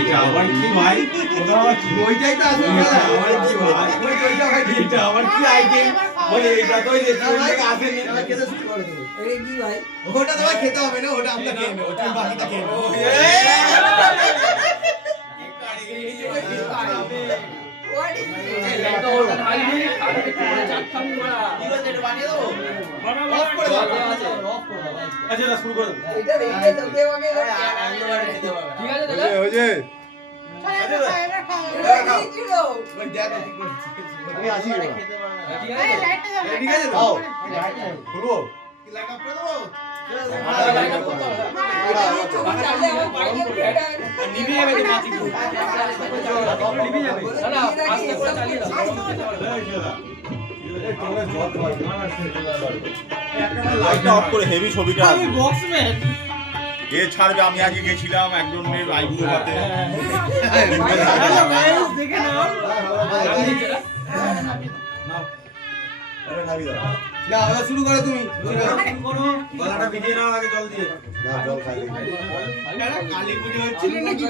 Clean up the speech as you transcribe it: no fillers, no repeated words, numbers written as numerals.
এটা আবার কি ভাই? ওটা আবার কি? ওইটাই তো আসল কথা। আবার কি ভাই? ওইটা ভাই এটা আবার কি আইটেম? বলে এটা তো রেস্টুরেন্ট থেকে আসেনি। খেতে শুরু করো তুমি। এটা কি ভাই? ওটা তোমার খেতে হবে না, ওটা আমরা খেয়ে নেবো, তুমি বাকিটা খেয়ে নেবো। What is this? অফ করে দাও। আচ্ছা না শুরু করো। এটা রেখে তোকে আমাকে ঠিক আছে দাদা ওই যে এটা দিয়েছিল। ওই দেখো কি করছে। আমি আসি এবার। ঠিক আছে ঠিক আছে তো? দাও খুলবো লাইট অফ করে দেবো? এটা দিয়ে চোখ চাপলে আমার বাইরে উঠে এটা নিভে যাবে তো মাছি নিভে যাবে না না আস্তে করে চালিয়ে দাও লাইটটা অফ করে হেভি ছবিটা আমি বক্সম্যান এ ছাড়বে। আমি আগে গেছিলাম একজন মেয়ের আইবুড়ো হাতে হ্যালো গাইস দেখে নাও আরে নাবি দাও না, ওটা শুরু করো তুমি। গলাটা ভিজিয়ে নাও আগে জল দিয়ে। না জল খাই কালী পুজো হচ্ছিল নাকি?